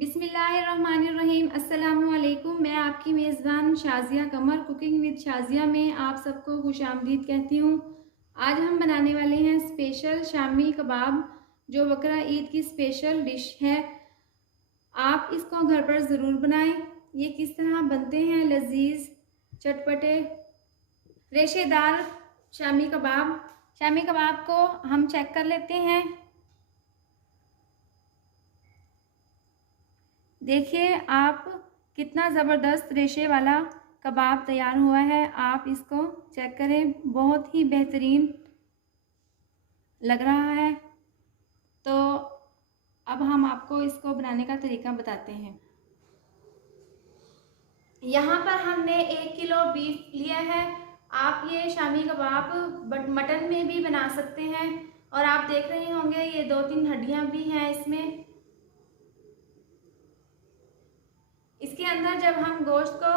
बिस्मिल्लाहिर्रहमानिर्रहीम। अस्सलामुअलैकुम। मैं आपकी मेज़बान शाज़िया कमर कुकिंग विद शाज़िया में आप सबको खुशामदीद कहती हूँ। आज हम बनाने वाले हैं स्पेशल शामी कबाब, जो बकरा ईद की स्पेशल डिश है। आप इसको घर पर ज़रूर बनाएं। ये किस तरह बनते हैं लजीज चटपटे रेशेदार शामी कबाब। शामी कबाब को हम चेक कर लेते हैं। देखिए आप कितना ज़बरदस्त रेशे वाला कबाब तैयार हुआ है। आप इसको चेक करें, बहुत ही बेहतरीन लग रहा है। तो अब हम आपको इसको बनाने का तरीका बताते हैं। यहाँ पर हमने 1 किलो बीफ लिया है। आप ये शामी कबाब मटन में भी बना सकते हैं। और आप देख रहे होंगे ये 2-3 हड्डियाँ भी हैं इसमें। इसके अंदर जब हम गोश्त को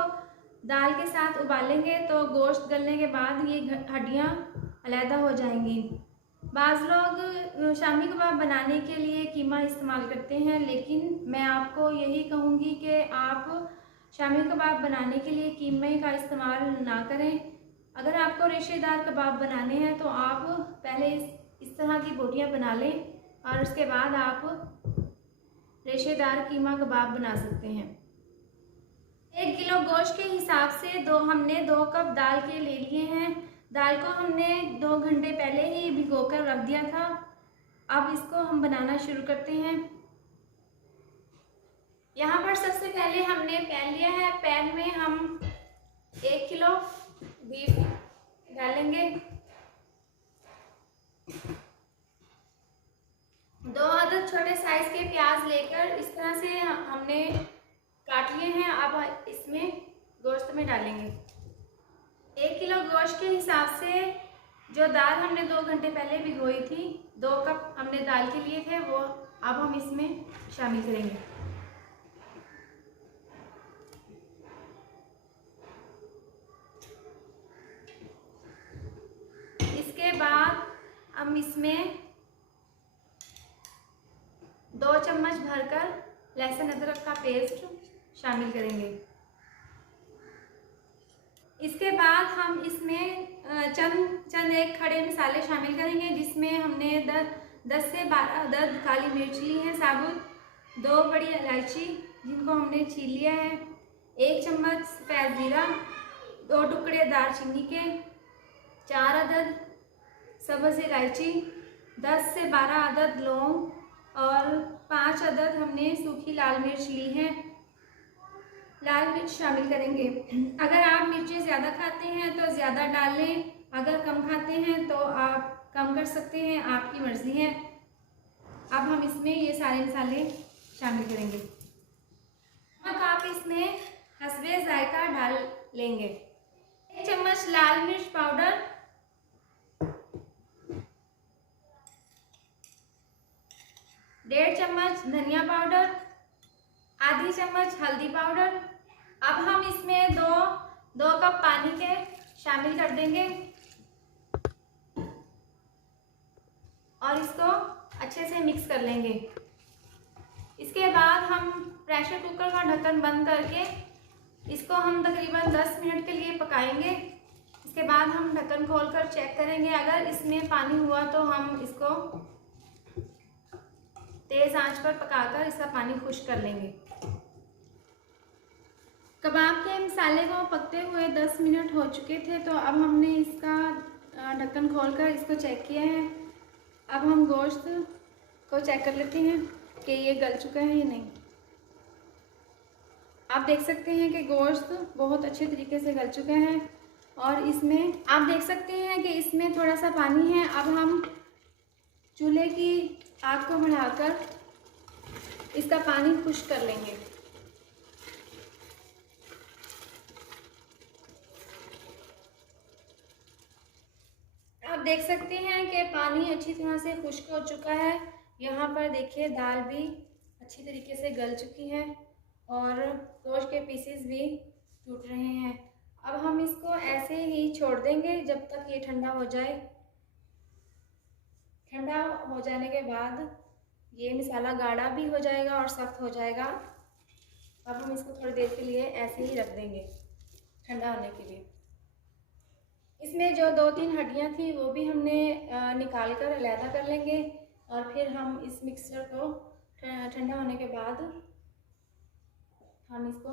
दाल के साथ उबालेंगे तो गोश्त गलने के बाद ये हड्डियाँ अलहदा हो जाएंगी। बाज़ लोग शामी कबाब बनाने के लिए कीमा इस्तेमाल करते हैं, लेकिन मैं आपको यही कहूँगी कि आप शामी कबाब बनाने के लिए कीमे का इस्तेमाल ना करें। अगर आपको रेशेदार कबाब बनाने हैं तो आप पहले इस तरह की बोटियाँ बना लें और उसके बाद आप रेशेदार कीमा कबाब बना सकते हैं। 1 किलो गोश्त के हिसाब से हमने 2 कप दाल के ले लिए हैं। दाल को हमने 2 घंटे पहले ही भिगोकर रख दिया था। अब इसको हम बनाना शुरू करते हैं। यहाँ पर सबसे पहले हमने पैन लिया है। पैन में हम 1 किलो बीफ डालेंगे। 2 अदद छोटे साइज के प्याज लेकर इस तरह से हमने काट लिए हैं। अब इसमें गोश्त में डालेंगे। 1 किलो गोश्त के हिसाब से जो दाल हमने 2 घंटे पहले भिगोई थी, 2 कप हमने दाल के लिए थे, वो अब हम इसमें शामिल करेंगे। इसके बाद हम इसमें 2 चम्मच भरकर लहसुन अदरक का पेस्ट शामिल करेंगे। इसके बाद हम इसमें चंद एक खड़े मसाले शामिल करेंगे, जिसमें हमने 10 से 12 अदद काली मिर्च ली है साबुत, 2 बड़ी इलायची जिनको हमने छील लिया है, 1 चम्मच सफ़ेद जीरा, 2 टुकड़े दालचीनी के, 4 अदद सब्ज़ इलायची, 10 से 12 अदद लौंग और 5 अदद हमने सूखी लाल मिर्च ली है। लाल मिर्च शामिल करेंगे। अगर आप मिर्चें ज़्यादा खाते हैं तो ज़्यादा डाल लें, अगर कम खाते हैं तो आप कम कर सकते हैं, आपकी मर्ज़ी है। अब हम इसमें ये सारे मसाले शामिल करेंगे। नमक आप इसमें हस्बे ज़ायका डाल लेंगे। 1 चम्मच लाल मिर्च पाउडर, 1.5 चम्मच धनिया पाउडर, आधी चम्मच हल्दी पाउडर। अब हम इसमें 2 कप पानी के शामिल कर देंगे और इसको अच्छे से मिक्स कर लेंगे। इसके बाद हम प्रेशर कुकर का ढक्कन बंद करके इसको हम तकरीबन 10 मिनट के लिए पकाएंगे। इसके बाद हम ढक्कन खोलकर चेक करेंगे। अगर इसमें पानी हुआ तो हम इसको तेज़ आंच पर पकाकर इसका पानी खुश्क कर लेंगे। कबाब के मसाले को पकते हुए 10 मिनट हो चुके थे, तो अब हमने इसका ढक्कन खोलकर इसको चेक किया है। अब हम गोश्त को चेक कर लेते हैं कि ये गल चुका है या नहीं। आप देख सकते हैं कि गोश्त बहुत अच्छे तरीके से गल चुका है और इसमें आप देख सकते हैं कि इसमें थोड़ा सा पानी है। अब हम चूल्हे की आग को बढ़ाकर इसका पानी खुश्क कर लेंगे। आप देख सकते हैं कि पानी अच्छी तरह से खुश्क हो चुका है। यहाँ पर देखिए दाल भी अच्छी तरीके से गल चुकी है और गोश्त के पीसेस भी टूट रहे हैं। अब हम इसको ऐसे ही छोड़ देंगे जब तक ये ठंडा हो जाए। ठंडा हो जाने के बाद ये मसाला गाढ़ा भी हो जाएगा और सख्त हो जाएगा। अब हम इसको थोड़ी देर के लिए ऐसे ही रख देंगे ठंडा होने के लिए। इसमें जो 2-3 हड्डियाँ थी वो भी हमने निकाल कर अलहदा कर लेंगे और फिर हम इस मिक्सचर को ठंडा होने के बाद हम इसको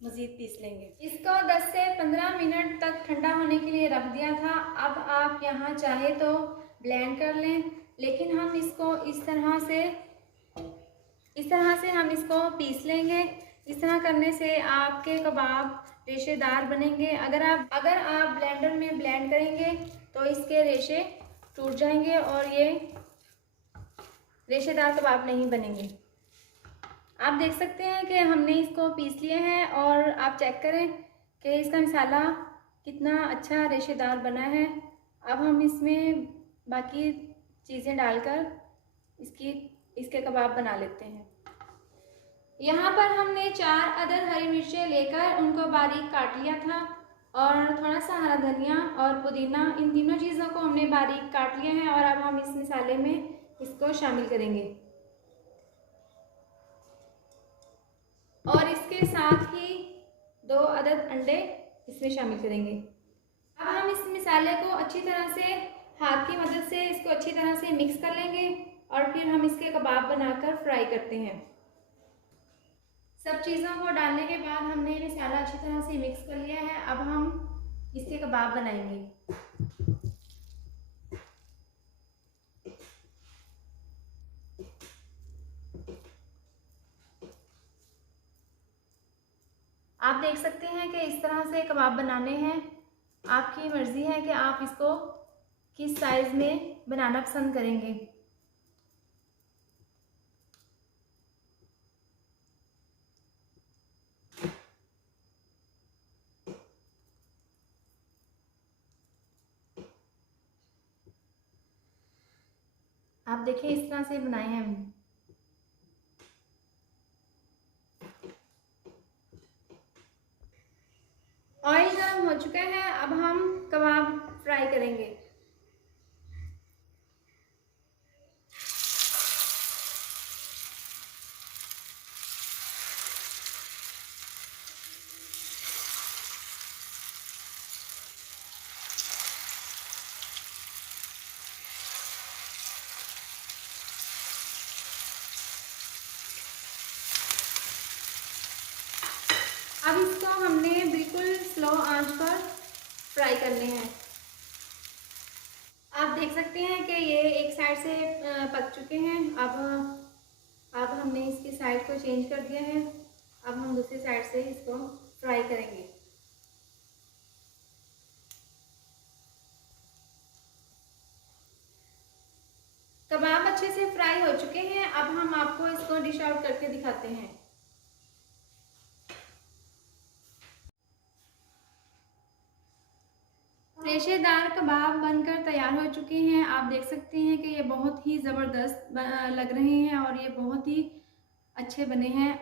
मज़ीद पीस लेंगे। इसको 10 से 15 मिनट तक ठंडा होने के लिए रख दिया था। अब आप यहाँ चाहे तो ब्लेंड कर लें, लेकिन हम इसको इस तरह से हम इसको पीस लेंगे। इस तरह करने से आपके कबाब रेशेदार बनेंगे। अगर आप ब्लेंडर में ब्लेंड करेंगे तो इसके रेशे टूट जाएंगे और ये रेशेदार कबाब नहीं बनेंगे। आप देख सकते हैं कि हमने इसको पीस लिए हैं और आप चेक करें कि इसका मसाला कितना अच्छा रेशेदार बना है। अब हम इसमें बाकी चीज़ें डालकर इसके कबाब बना लेते हैं। यहाँ पर हमने 4 अदद हरी मिर्चें लेकर उनको बारीक काट लिया था और थोड़ा सा हरा धनिया और पुदीना, इन तीनों चीज़ों को हमने बारीक काट लिया है और अब हम इस मसाले में इसको शामिल करेंगे और इसके साथ ही 2 अदद अंडे इसमें शामिल करेंगे। अब हम इस मसाले को अच्छी तरह से हाथ की मदद से इसको अच्छी तरह से मिक्स कर लेंगे और फिर हम इसके कबाब बनाकर फ्राई करते हैं। सब चीज़ों को डालने के बाद हमने मसाला अच्छी तरह से मिक्स कर लिया है। अब हम इसके कबाब बनाएंगे। आप देख सकते हैं कि इस तरह से कबाब बनाने हैं। आपकी मर्ज़ी है कि आप इसको किस साइज़ में बनाना पसंद करेंगे। आप देखिए इस तरह से बनाए हैं हमने। ऑयल गर्म हो चुका है। अब हम कबाब फ्राई करेंगे। अब इसको हमने बिल्कुल स्लो आंच पर फ्राई करने हैं। आप देख सकते हैं कि ये एक साइड से पक चुके हैं। अब हमने इसकी साइड को चेंज कर दिया है। अब हम दूसरी साइड से इसको फ्राई करेंगे। कबाब अच्छे से फ्राई हो चुके हैं। अब हम आपको इसको डिश आउट करके दिखाते हैं। रेशेदार कबाब बनकर तैयार हो चुके हैं। आप देख सकते हैं कि ये बहुत ही ज़बरदस्त लग रहे हैं और ये बहुत ही अच्छे बने हैं।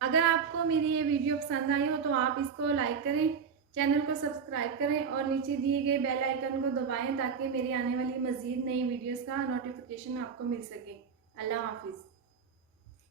अगर आपको मेरी ये वीडियो पसंद आई हो तो आप इसको लाइक करें, चैनल को सब्सक्राइब करें और नीचे दिए गए बेल आइकन को दबाएं ताकि मेरी आने वाली मज़ीद नई वीडियोस का नोटिफिकेशन आपको मिल सके। अल्लाह हाफिज़।